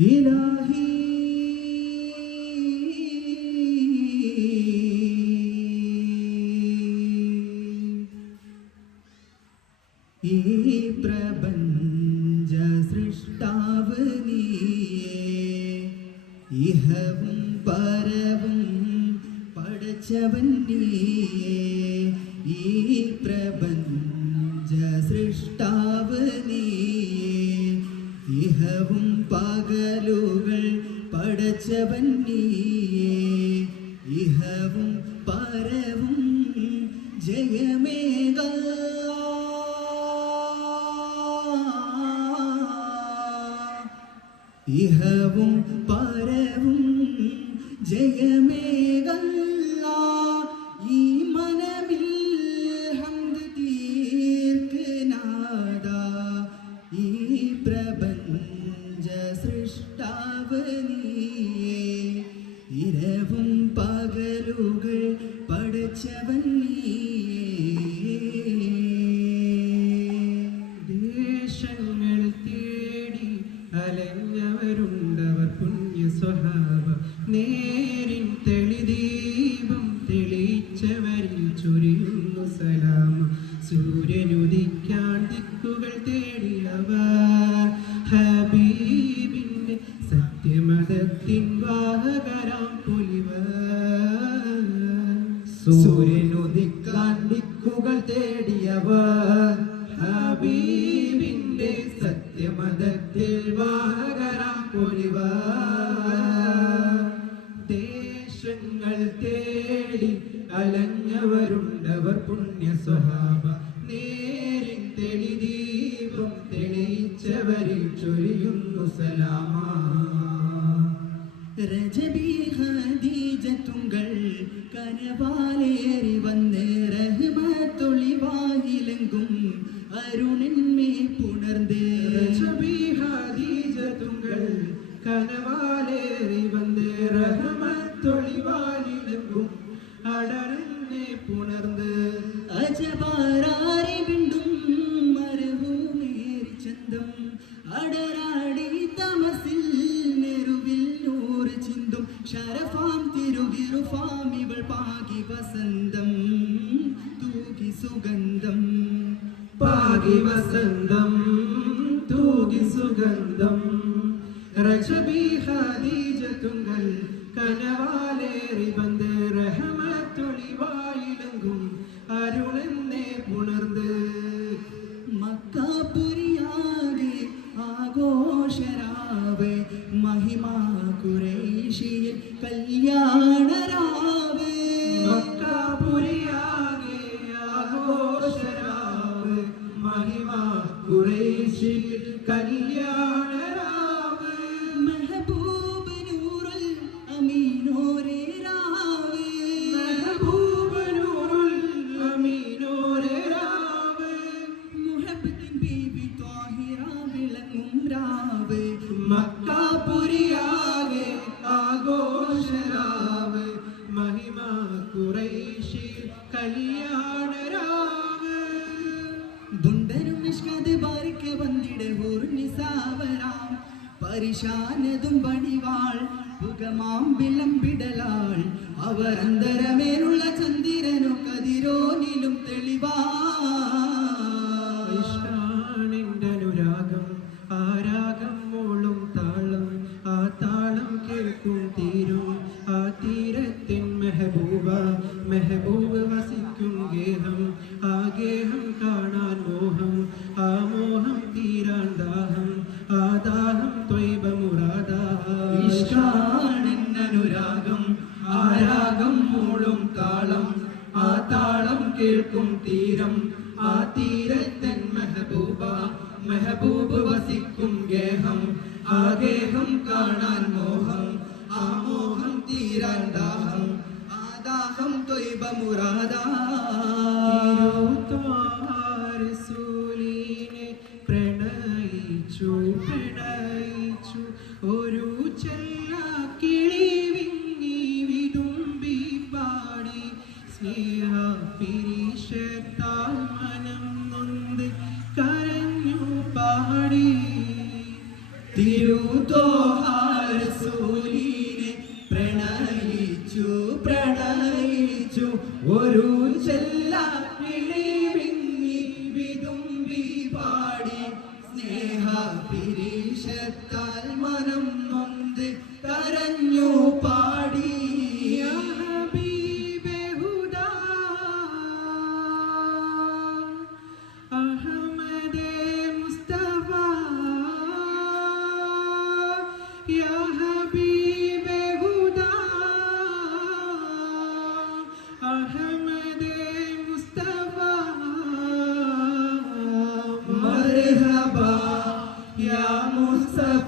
ഇലാഹി. ഈ പ്രപഞ്ച സൃഷ്ടാവ് നീയേ പരവും പടച്ചവൻ നീയേ ഇഹവും പരവും ജയമേക. ഇഹവും പരവും ജയമേകല്ല സത്യമതത്തിൻ വാഹകരാം പുലിവർ സൂര്യനുദിക്കാൻ ദിക്കുകൾ തേടിയവർ. ഹബീബിന്റെ സത്യമതത്തിൽ വാഹകരാം ദേശങ്ങൾ തേടി അലഞ്ഞവരുണ്ടവർ പുണ്യ സ്വഭാവ നേരിൻ തെളിദീപം തെളിയിച്ചവരിൽ ചൊരിയുന്നു സലാമാ. രജബി ഹദീജത്തുങ്കൾ കനവാലേറി വന്ന് റഹ്മത്തൊളിവായിലെങ്കും അരുണന്മേ പുണർന്ന്. ഖദീജത്തുങ്കൾ കനവാലേറി വന്ന് റഹ്മത്തൊളിവാലിലെങ്കും പാകി വസന്തം തൂകി സുഗന്ധം. രജബി ഖദീജത്തുങ്കൾ കനവാലേറി വന്ന് റഹ്മത്തൊളിവായിലെങ്കും അരുളെന്നെ പുണർന്ന്. മക്കാപുരിയാകെ ആഘോഷരാവ് മഹിമാ കുറേശിയിൽ കല്യാണരാവ് மகிஷானதும் பணிவாள் புகமாம் விளம்பிடலாள். அவர் அந்தரமேரு മെഹബൂബ് വസിക്കും ഗേഹം ആ ഗേഹം കാണാൻ മോഹം ആ മോഹം തീരാൻ ദാഹം ആ ദാഹം തൊയ്ബ മുറാദാ നൊന്ത് കരഞ്ഞു പാടി തിരുവ തോഹാരസൂലിനെ പ്രണയിച്ചു പ്രണയിച്ചു. ഒരു ചെല്ല വിങ്ങി വിതുമ്പി പാടി സ്നേഹ പിരീഷത്താൽ മനം നൊന്ത്